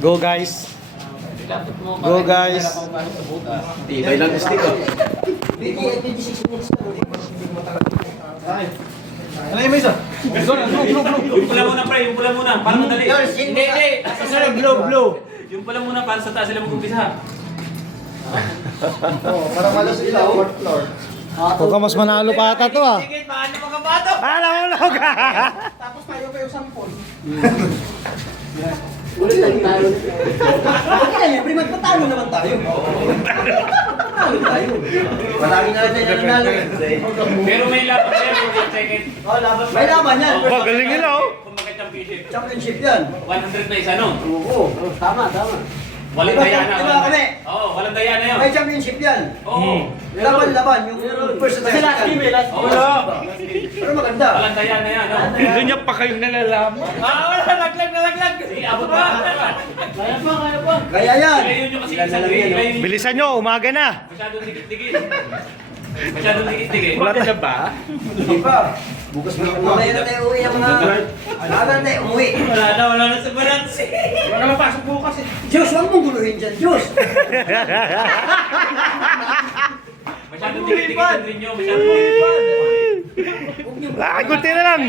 Go guys. Go guys. Tibay lang gusto ko. 26 minutes na. Ano yung isa? Yung pula muna, pre. Yung pula muna. Para madali. Hindi. Blow. Yung pula muna para sa taas sila mag-umpisa. Parang malas sila, fourth floor. Huwag ka mas manalo pa ata to ah. Sige, paano mga bato? Nahulog ka. Tapos tayo kayo sampol. Ulit tayo. Okay lang yan, magpatalo naman tayo. Patalo tayo. Palagi na natin yung nanalo. Pero may laban siya. Check it. May laban yan. Galing nila oh. Kung bakit championship. Championship yan. 100 na isa, no? Oo, tama. Walang daya na. Diba kami? Oo, walang daya na yun. May championship yan. Oo. Laban, yung first at second. Oo. Pero maganda. Walang daya na yan, no? Hindi niya pa kayong nalalaman. Wala. Laglag. Sige, abot pa. Kaya yan. Kaya yun yung kasi isang grade. Bilisan nyo, umaga na. Masyadong dikit-dikit. Masyadong dikit-dikit. Wala ka ba? Hindi pa. Bukas mo. Mamaya na tayo uwi ng mga... Alaga na tayo umuwi. Wala na sa balance. Wala na mapasok bukas eh. Diyos, huwag mong guluhin dyan, Diyos. Masyadong dikit-dikit ang rin nyo. Masyadong Ay, kunti na lang.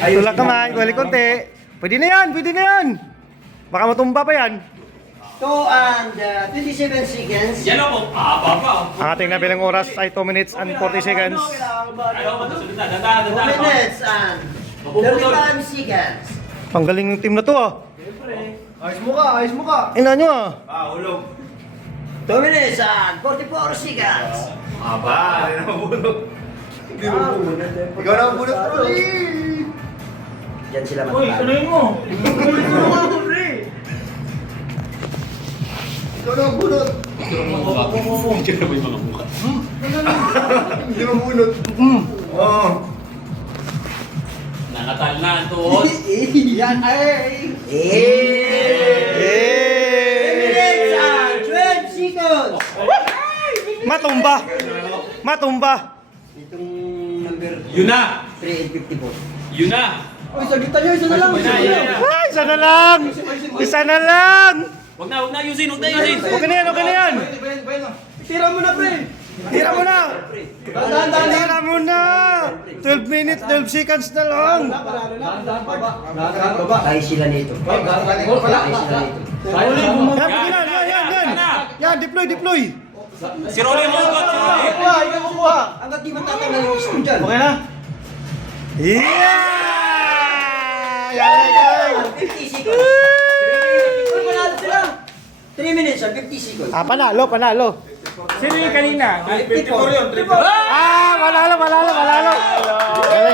Tulak kamay, wali konti. Pwede na yan. Baka matumba pa yan. 2 and 27 seconds. Yan ako. Papa. Ang ating nabilang oras ay 2 minutes and 40 seconds. Ayaw ba? Susunod na. 2 Dada. minutes and 35 seconds. Panggaling ng team na to ah. Ayos mo ka. Ina nyo ah. Hulog. 2 minutes and 44 seconds. Aba, ay nabulog. Hindi mo bunot. Ikaw na ang bunot, Rolly. Diyan sila matatalo. mo. Ikaw na ang bunot. Diyan na ba yung mga mukha? Hindi mo bunot. Oo. Nakatal na ang tuhod. Yan ay. 10 minutes and 12 seconds. Matumba. Itong number Yun na. 3 and 54. Yun na. Uy, sagitan nyo, isa na lang. Ay, isa na lang. Wag na ayusin. Okay na yan. Tira mo na, pre. Tira mo na. Dahan-dahan. Tira mo na. 12 minutes, 12 seconds na lang. Kaya sila nito. Kaya sila nito. Yan, deploy. Si Rolly mo ugot. Si Rolly. Hanggat di matatanggal yung gusto dyan. Okay na? Yeah! Yan. 50 seconds. Uy, manalo sila. 3 minutes and 50 seconds. Panalo. Sino yung kanina? 54 yun. Panalo.